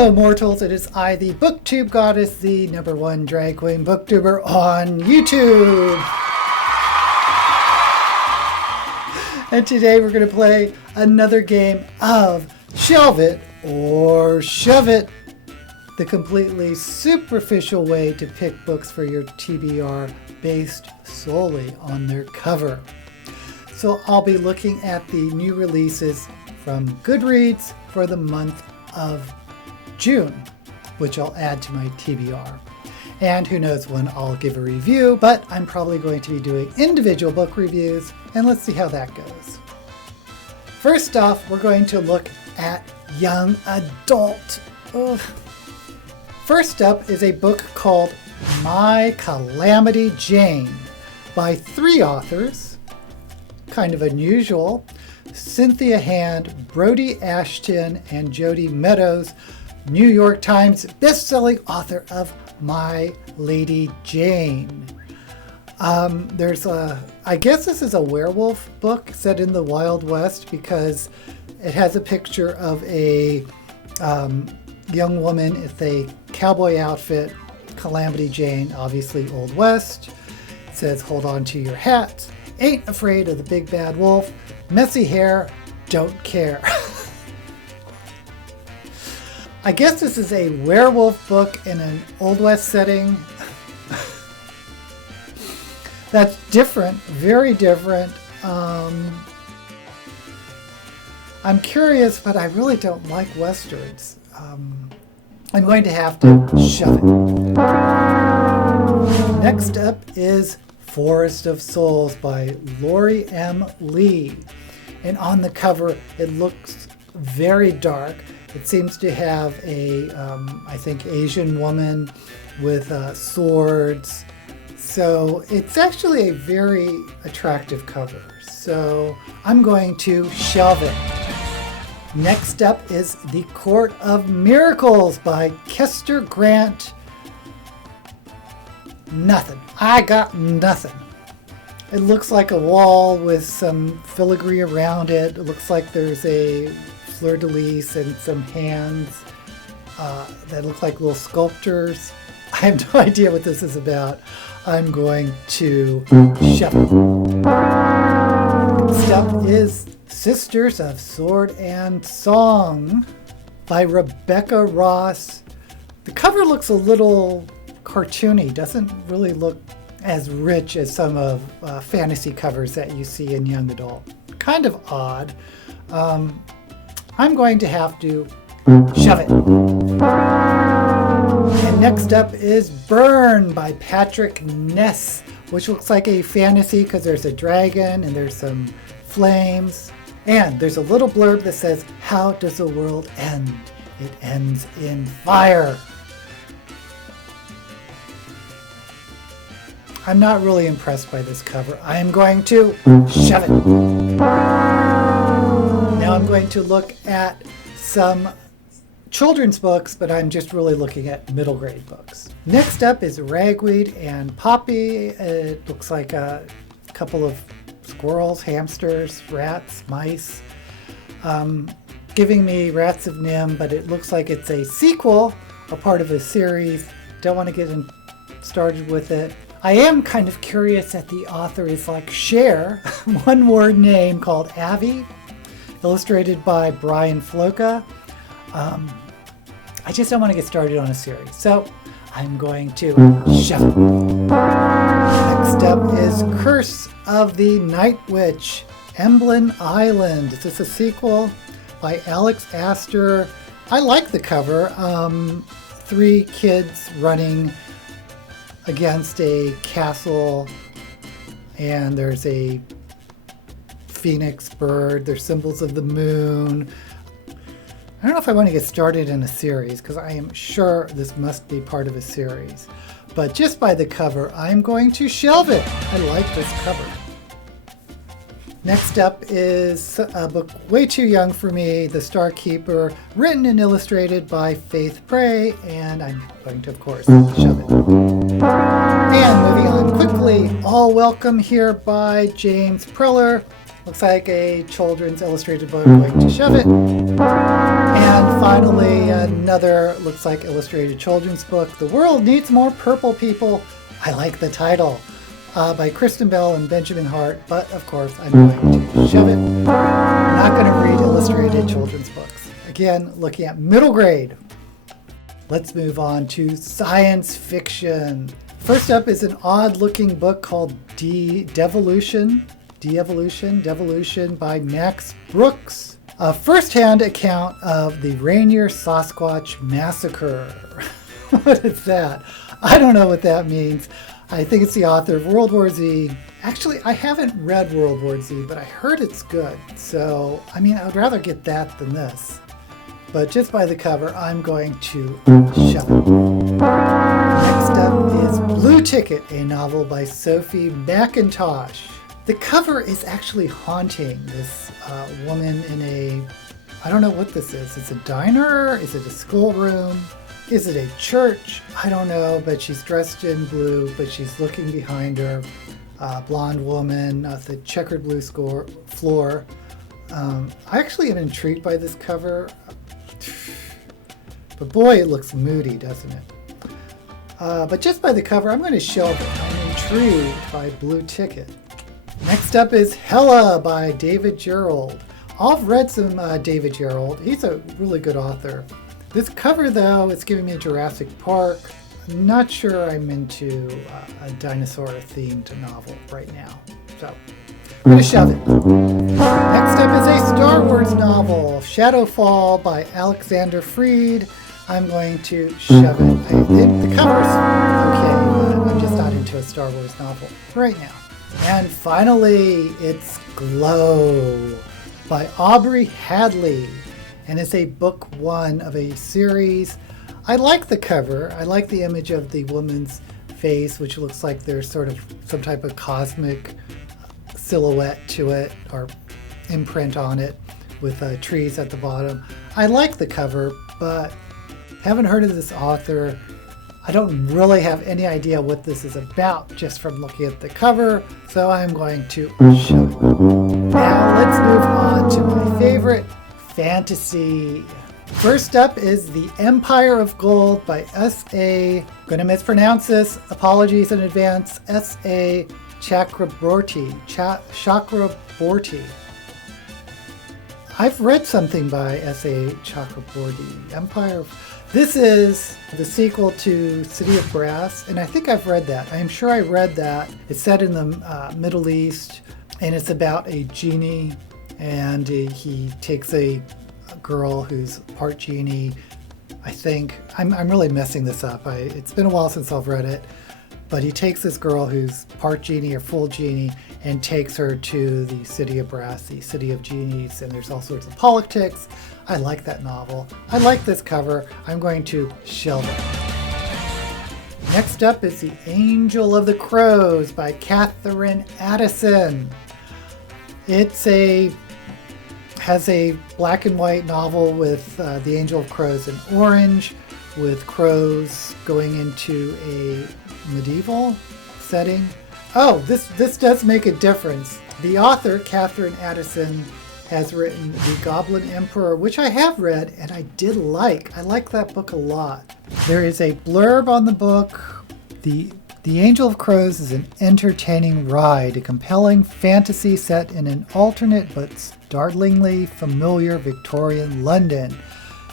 Hello mortals, it is I, the booktube goddess, the #1 drag queen booktuber on YouTube. And today we're going to play another game of Shelve It or Shove It, the completely superficial way to pick books for your TBR based solely on their cover. So I'll be looking at the new releases from Goodreads for the month of June, which I'll add to my TBR. And who knows when I'll give a review, but I'm probably going to be doing individual book reviews, and let's see how that goes. First off, we're going to look at young adult. Ugh. First up is a book called My Calamity Jane by 3 authors, kind of unusual: Cynthia Hand, Brody Ashton, and Jody Meadows, New York Times bestselling author of My Lady Jane. I guess this is a werewolf book set in the Wild West because it has a picture of a young woman with a cowboy outfit, Calamity Jane, obviously Old West. It says, "Hold on to your hat, ain't afraid of the big bad wolf, messy hair, don't care." I guess this is a werewolf book in an Old West setting. That's different, very different. I'm curious, but I really don't like Westerns. I'm going to have to shove it. Next up is Forest of Souls by Lori M. Lee. And on the cover, it looks very dark. It seems to have a, I think, Asian woman with swords. So it's actually a very attractive cover. So I'm going to shelve it. Next up is The Court of Miracles by Kester Grant. Nothing. I got nothing. It looks like a wall with some filigree around it. It looks like there's a fleur-de-lis and some hands that look like little sculptures. I have no idea what this is about. I'm going to shove it. Next up is Sisters of Sword and Song by Rebecca Ross. The cover looks a little cartoony, doesn't really look as rich as some of fantasy covers that you see in young adult. Kind of odd. I'm going to have to shove it. And next up is Burn by Patrick Ness, which looks like a fantasy because there's a dragon and there's some flames. And there's a little blurb that says, "How does the world end? It ends in fire." I'm not really impressed by this cover. I am going to shove it. Now I'm going to look at some children's books, but I'm just really looking at middle grade books. Next up is Ragweed and Poppy. It looks like a couple of squirrels, hamsters, rats, mice, giving me Rats of Nim, but it looks like it's a sequel, a part of a series. Don't want to get started with it. I am kind of curious that the author is like Cher, one word name, called Avi, illustrated by Brian Floca. I just don't want to get started on a series, so I'm going to shove it. Next up is Curse of the Night Witch, Emblem Island. Is this a sequel? By Alex Astor. I like the cover. 3 kids running against a castle, and there's a phoenix bird. There's symbols of the moon. I don't know if I want to get started in a series because I am sure this must be part of a series. But just by the cover, I'm going to shelve it. I like this cover. Next up is a book way too young for me, The Starkeeper, written and illustrated by Faith Prey, and I'm going to, of course, shove it. And moving on quickly, All Welcome Here by James Preller. Looks like a children's illustrated book. Going to shove it. And finally, another looks like illustrated children's book. The World Needs More Purple People. I like the title. By Kristen Bell and Benjamin Hart, but of course I'm going to shove it. I'm not going to read illustrated children's books. Again, looking at middle grade. Let's move on to science fiction. First up is an odd-looking book called Devolution by Max Brooks. A first-hand account of the Rainier Sasquatch Massacre. What is that? I don't know what that means. I think it's the author of World War Z. Actually, I haven't read World War Z, but I heard it's good. So, I mean, I would rather get that than this. But just by the cover, I'm going to shove it. Next up is Blue Ticket, a novel by Sophie McIntosh. The cover is actually haunting. This woman in a, I don't know what this is. It's a diner? Is it a schoolroom? Is it a church? I don't know, but she's dressed in blue, but she's looking behind her. Blonde woman at the checkered blue floor. I actually am intrigued by this cover. But boy, it looks moody, doesn't it? But just by the cover, I'm going to shelve it. I'm intrigued by Blue Ticket. Next up is Hella by David Gerald. I've read some David Gerald. He's a really good author. This cover, though, is giving me Jurassic Park. I'm not sure I'm into a dinosaur-themed novel right now. So, I'm going to shove it. Next up is a Star Wars novel, Shadowfall by Alexander Freed. I'm going to shove it. The cover's okay, but I'm just not into a Star Wars novel right now. And finally, it's Glow by Aubrey Hadley. And it's a book one of a series. I like the cover. I like the image of the woman's face, which looks like there's sort of some type of cosmic silhouette to it or imprint on it with trees at the bottom. I like the cover, but haven't heard of this author. I don't really have any idea what this is about just from looking at the cover, so I'm going to show it. Now let's move on to my favorite fantasy. First up is The Empire of Gold by S.A. Going to mispronounce this. Apologies in advance. S.A. Chakraborty. Chakraborty. I've read something by S.A. Chakraborty. Empire of... This is the sequel to City of Brass, and I think I've read that. I'm sure I read that. It's set in the Middle East, and it's about a genie, and he takes a girl who's part genie. I think I'm really messing this up. It's been a while since I've read it, but he takes this girl who's part genie or full genie and takes her to the City of Brass, the City of Genies, and there's all sorts of politics. I like that novel. I like this cover. I'm going to shelve it. Next up is The Angel of the Crows by Catherine Addison. Has a black and white novel with the Angel of Crows in orange, with crows going into a medieval setting. Oh, this does make a difference. The author, Catherine Addison, has written The Goblin Emperor, which I have read and I did like. I like that book a lot. There is a blurb on the book. The Angel of Crows is an entertaining ride, a compelling fantasy set in an alternate but startlingly familiar Victorian London.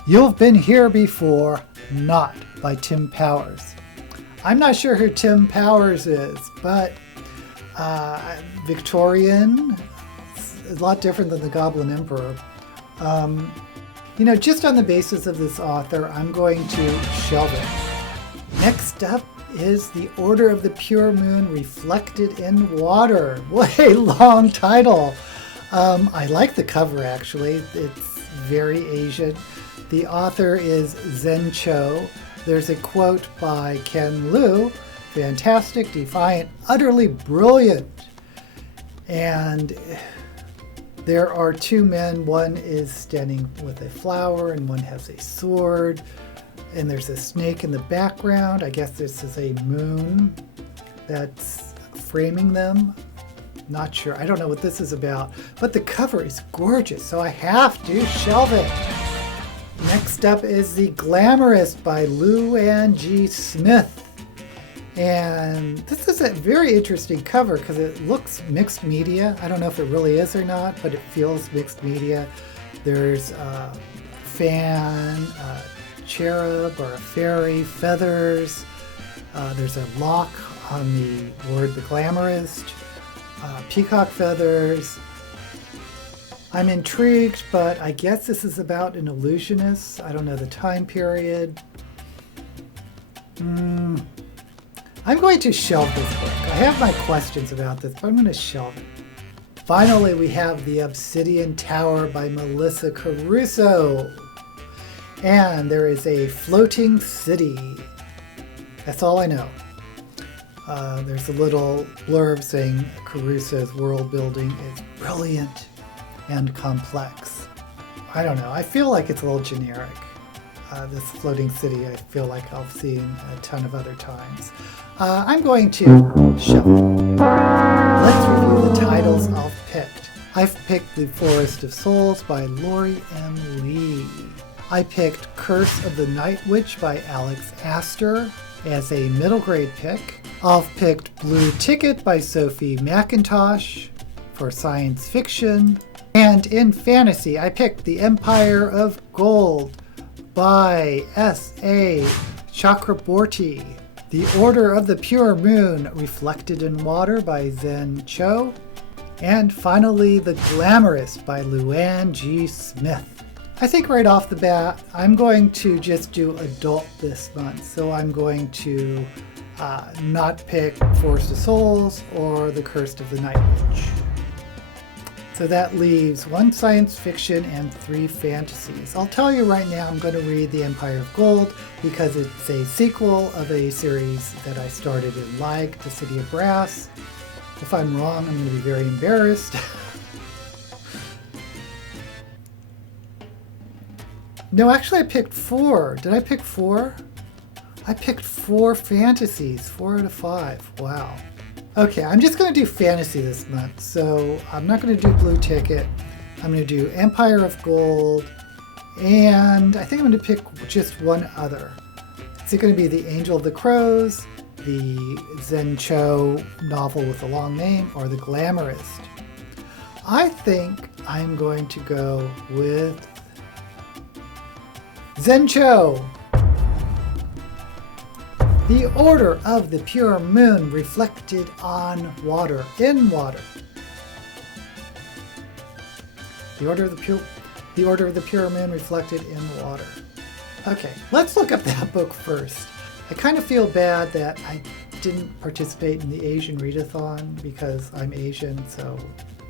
You've Been Here Before, Not by Tim Powers. I'm not sure who Tim Powers is, but Victorian, a lot different than The Goblin Emperor. Just on the basis of this author, I'm going to shelve it. Next up is The Order of the Pure Moon Reflected in Water. What a long title. I like the cover, actually. It's very Asian. The author is Zen Cho. There's a quote by Ken Liu, fantastic, defiant, utterly brilliant. And there are two men. One is standing with a flower and one has a sword. And there's a snake in the background. I guess this is a moon that's framing them. Not sure. I don't know what this is about, but the cover is gorgeous, so I have to shelve it. Next up is The Glamourist by Lou-Anne G. Smith. And this is a very interesting cover because it looks mixed media. I don't know if it really is or not, but it feels mixed media. There's a fan, a cherub or a fairy, feathers. There's a lock on the word The Glamourist, peacock feathers. I'm intrigued, but I guess this is about an illusionist. I don't know the time period. I'm going to shelve this book. I have my questions about this, but I'm going to shelve it. Finally, we have The Obsidian Tower by Melissa Caruso. And there is a floating city. That's all I know. There's a little blurb saying Caruso's world building is brilliant and complex. I don't know. I feel like it's a little generic. This floating city, I feel like I've seen a ton of other times. I'm going to shelve it. Let's review the titles I've picked. I've picked The Forest of Souls by Lori M. Lee. I picked Curse of the Night Witch by Alex Astor as a middle grade pick. I've picked Blue Ticket by Sophie McIntosh for science fiction. And in fantasy, I picked The Empire of Gold by S.A. Chakraborty. The Order of the Pure Moon, Reflected in Water by Zen Cho. And finally, The Glamourist by Lou-Anne G. Smith. I think right off the bat, I'm going to just do adult this month. So I'm going to not pick Forest of Souls or The Curse of the Night Witch. So that leaves 1 science fiction and 3 fantasies. I'll tell you right now, I'm going to read The Empire of Gold because it's a sequel of a series that I started and liked, The City of Brass. If I'm wrong, I'm going to be very embarrassed. No, actually I picked 4. Did I pick 4? I picked 4 fantasies, 4 out of 5. Wow. Okay, I'm just going to do fantasy this month, so I'm not going to do Blue Ticket. I'm going to do Empire of Gold, and I think I'm going to pick just one other. Is it going to be The Angel of the Crows, the Zen Cho novel with a long name, or The Glamourist? I think I'm going to go with Zen Cho. The Order of the Pure Moon, reflected on water, in water. The Order of the Pure Moon, reflected in water. Okay, let's look up that book first. I kind of feel bad that I didn't participate in the Asian readathon because I'm Asian, so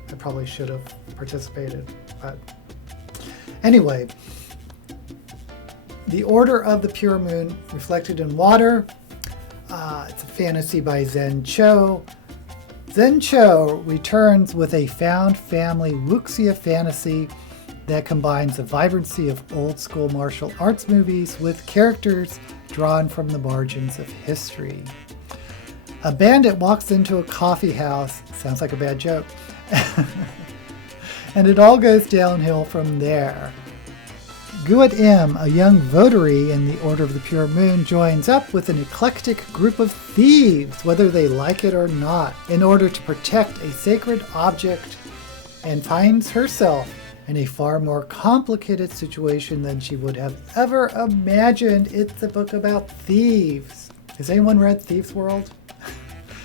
I probably should have participated. But anyway, The Order of the Pure Moon, reflected in water. It's a fantasy by Zen Cho. Zen Cho returns with a found family wuxia fantasy that combines the vibrancy of old school martial arts movies with characters drawn from the margins of history. A bandit walks into a coffee house, sounds like a bad joke, and it all goes downhill from there. Guat M, a young votary in the Order of the Pure Moon, joins up with an eclectic group of thieves, whether they like it or not, in order to protect a sacred object, and finds herself in a far more complicated situation than she would have ever imagined. It's a book about thieves. Has anyone read Thieves' World?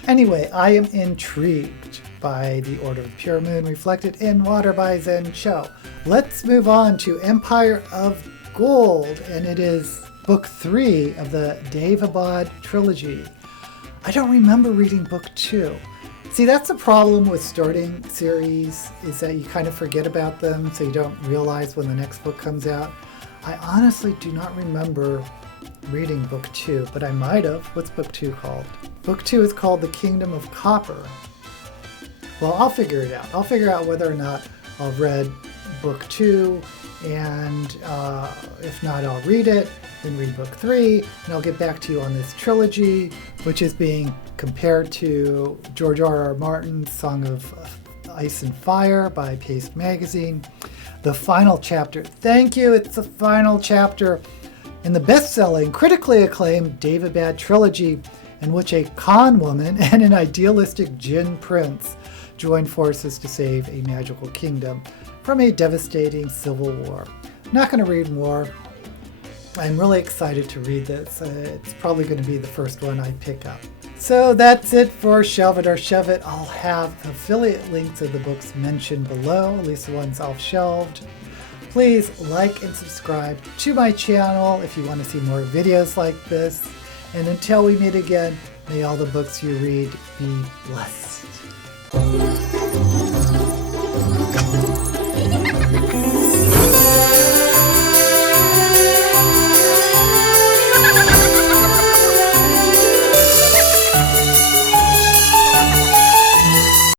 Anyway, I am intrigued by The Order of the Pure Moon, reflected in water by Zen Cho. Let's move on to Empire of Gold, and it is book 3 of the Daevabad trilogy. I don't remember reading book 2. See, that's the problem with starting series, is that you kind of forget about them, so you don't realize when the next book comes out. I honestly do not remember reading book 2, but I might have. What's book 2 called? Book 2 is called The Kingdom of Copper. Well, I'll figure it out. I'll figure out whether or not I've read book 2, and if not, I'll read it. then read book 3, and I'll get back to you on this trilogy, which is being compared to George R.R. Martin's Song of Ice and Fire by Paste Magazine. The final chapter, thank you, it's the final chapter in the best-selling, critically acclaimed Daevabad trilogy, in which a con woman and an idealistic djinn prince join forces to save a magical kingdom from a devastating civil war. I'm not going to read more. I'm really excited to read this. It's probably going to be the first one I pick up. So that's it for Shelve It or Shove It. I'll have affiliate links of the books mentioned below, at least the ones I've shelved. Please like and subscribe to my channel if you want to see more videos like this. And until we meet again, may all the books you read be blessed.